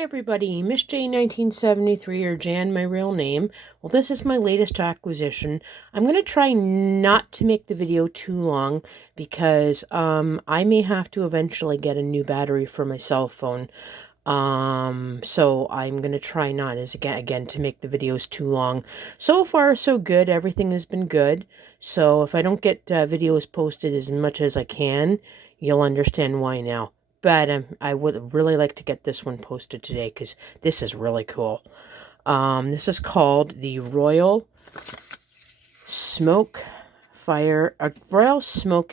Everybody, Miss J 1973, or Jan, my real name. Well, this is my latest acquisition. I'm going to try not to make the video too long because I may have to eventually get a new battery for my cell phone. So I'm going to try not again to make the videos too long. So far so good. Everything has been good. So if I don't get videos posted as much as I can, you'll understand why now. But I would really like to get this one posted today because this is really cool. This is called the Royal Smoke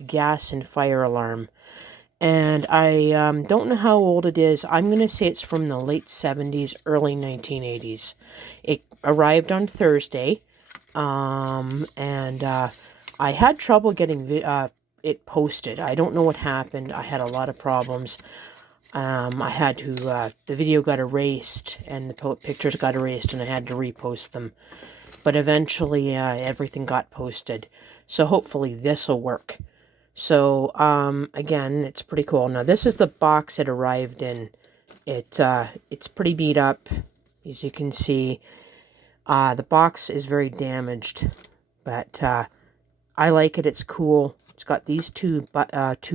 Gas and Fire Alarm. And I don't know how old it is. I'm going to say it's from the late 70s, early 1980s. It arrived on Thursday. I had trouble getting it posted. I don't know what happened. I had a lot of problems. I had to, the video got erased and the pictures got erased and I had to repost them. But eventually everything got posted. So hopefully this will work. So, again, it's pretty cool. Now, this is the box it arrived in. It's pretty beat up, as you can see. The box is very damaged, but I like it. It's cool. It's got these two buttons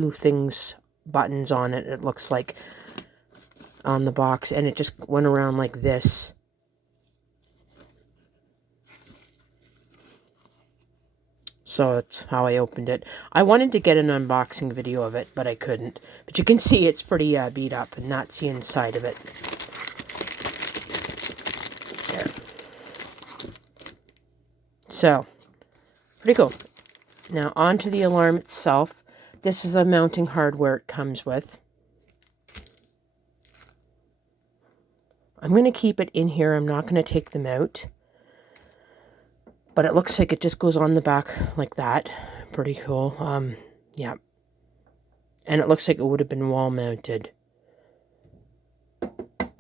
on it, it looks like, on the box, and it just went around like this. So that's how I opened it. I wanted to get an unboxing video of it, but I couldn't. But you can see it's pretty beat up, and that's the inside of it. There. So, pretty cool. Now, onto the alarm itself. This is the mounting hardware it comes with. I'm going to keep it in here. I'm not going to take them out. But it looks like it just goes on the back like that. Pretty cool. Yeah. And it looks like it would have been wall mounted.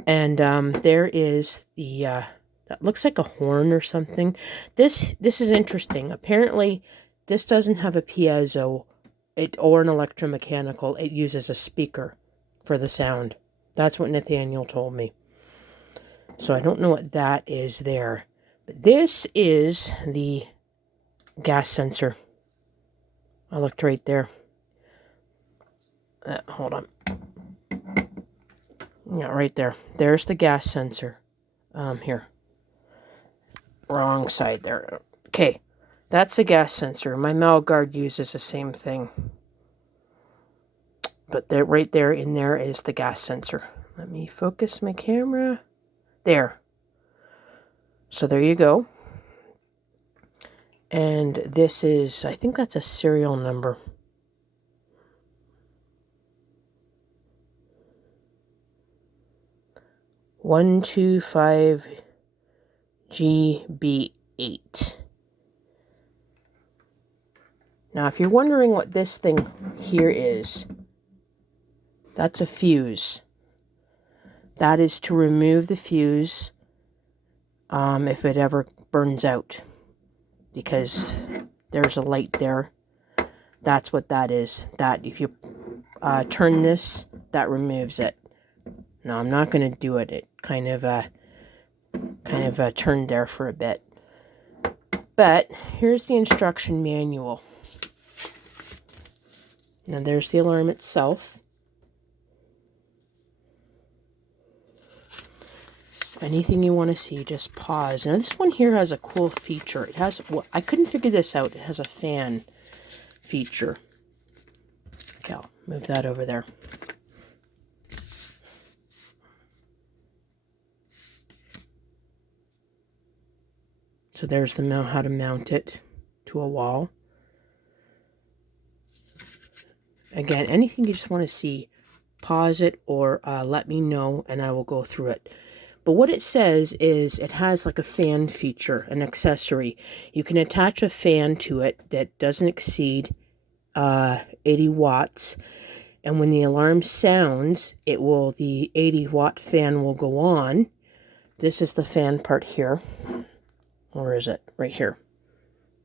And there is the, that looks like a horn or something. This is interesting. Apparently, this doesn't have a piezo or an electromechanical. It uses a speaker for the sound. That's what Nathaniel told me. So I don't know what that is there. But this is the gas sensor. I looked right there. Hold on. Yeah, right there. There's the gas sensor. Here. Wrong side there. Okay. That's the gas sensor. My Malguard uses the same thing. But there, right there in there is the gas sensor. Let me focus my camera. There. So there you go. And this is, I think that's a serial number. GB8. Now, if you're wondering what this thing here is, that's a fuse. That is to remove the fuse if it ever burns out. Because there's a light there. That's what that is. That, if you turn this, that removes it. Now, I'm not going to do it. It kind of turned there for a bit. But here's the instruction manual. Now, there's the alarm itself. Anything you want to see, just pause. Now, this one here has a cool feature. It has, well, I couldn't figure this out. It has a fan feature. Okay, I'll move that over there. So there's the how to mount it to a wall. Again, anything you just want to see, pause it or let me know and I will go through it. But what it says is it has like a fan feature, an accessory. You can attach a fan to it that doesn't exceed 80 watts. And when the alarm sounds, the 80-watt fan will go on. This is the fan part here. Or is it? Right here.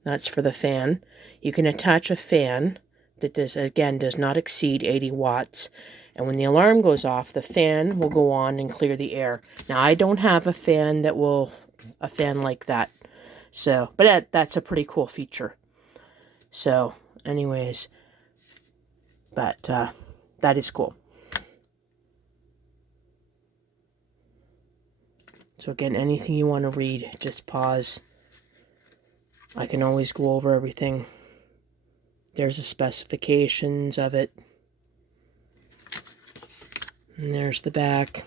That's for the fan. You can attach a fan that does not exceed 80 watts. And when the alarm goes off, the fan will go on and clear the air. Now, I don't have a fan like that. So, but that's a pretty cool feature. So, anyways, but that is cool. So again, anything you want to read, just pause. I can always go over everything. There's the specifications of it. And there's the back.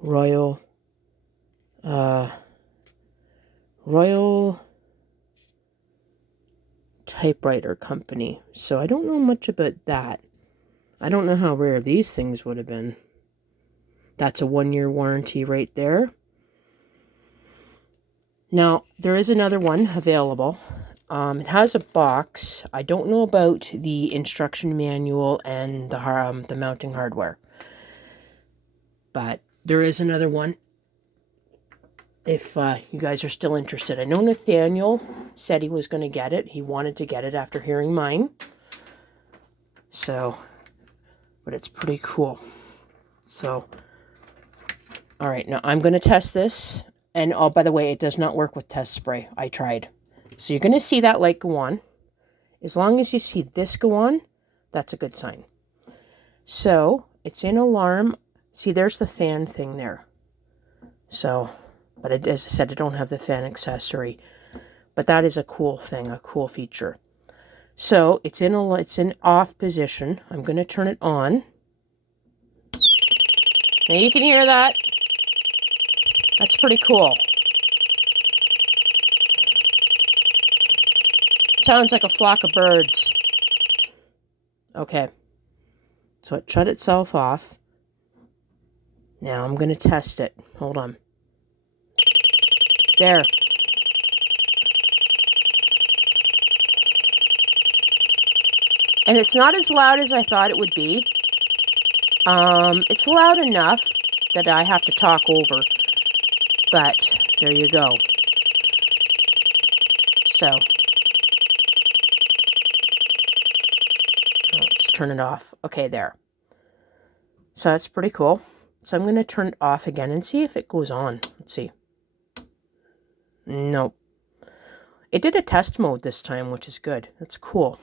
Royal Typewriter Company. So I don't know much about that. I don't know how rare these things would have been. That's a 1-year warranty right there. Now, there is another one available. It has a box. I don't know about the instruction manual and the mounting hardware. But there is another one if you guys are still interested. I know Nathaniel said he was going to get it. He wanted to get it after hearing mine. So, but it's pretty cool. So, all right, now I'm going to test this. And oh, by the way, it does not work with test spray. I tried. So you're going to see that light go on. As long as you see this go on, that's a good sign. So it's in alarm. See, there's the fan thing there. So, but as I said, I don't have the fan accessory. But that is a cool thing, a cool feature. So it's in off position. I'm going to turn it on. Now you can hear that. That's pretty cool. Sounds like a flock of birds. Okay. So it shut itself off. Now I'm going to test it. Hold on. There. And it's not as loud as I thought it would be. It's loud enough that I have to talk over. But there you go. So let's turn it off. Okay, there. So that's pretty cool. So I'm going to turn it off again and see if it goes on. Let's see. Nope. It did a test mode this time, which is good. That's cool.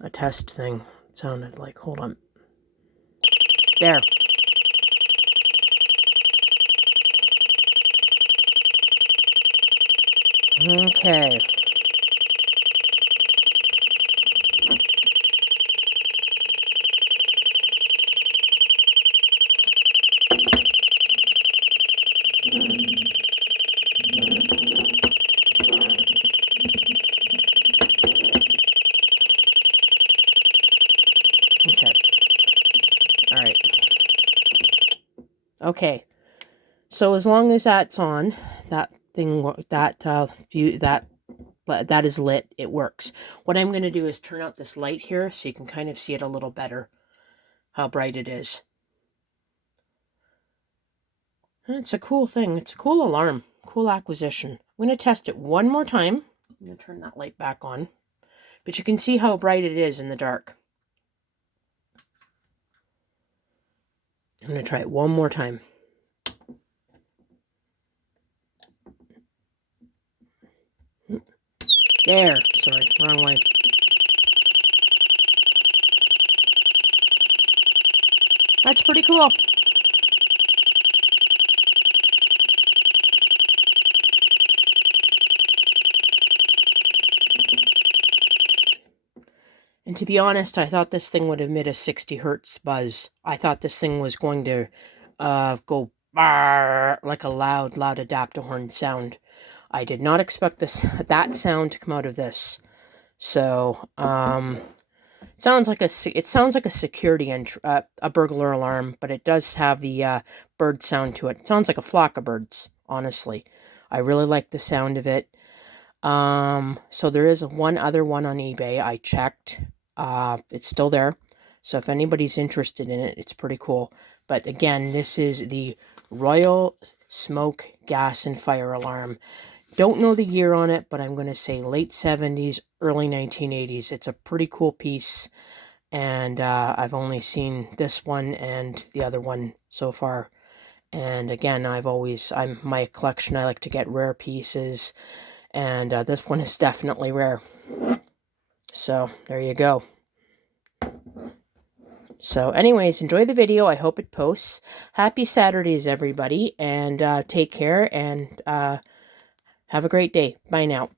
A test thing. It sounded like, hold on. There. Okay. Okay. All right. Okay. So as long as that's on, that is lit, it works. What I'm going to do is turn out this light here so you can kind of see it a little better, how bright it is. It's a cool thing. It's a cool alarm. Cool acquisition. I'm going to test it one more time. I'm going to turn that light back on. But you can see how bright it is in the dark. I'm going to try it one more time. There. Sorry, wrong way. That's pretty cool. And to be honest, I thought this thing would emit a 60 hertz buzz. I thought this thing was going to go like a loud adapter horn sound. I did not expect that sound to come out of this. So, it sounds like a security a burglar alarm, but it does have the bird sound to it. It sounds like a flock of birds, honestly. I really like the sound of it. So there is one other one on eBay. I checked. It's still there. So if anybody's interested in it, it's pretty cool. But again, this is the Royal Smoke, Gas, and Fire Alarm. Don't know the year on it, but I'm going to say late 70s, early 1980s. It's a pretty cool piece, and I've only seen this one and the other one so far. And again, my collection, I like to get rare pieces, and this one is definitely rare. So there you go. So anyways, enjoy the video. I hope it posts. Happy Saturdays, everybody, and take care, and have a great day. Bye now.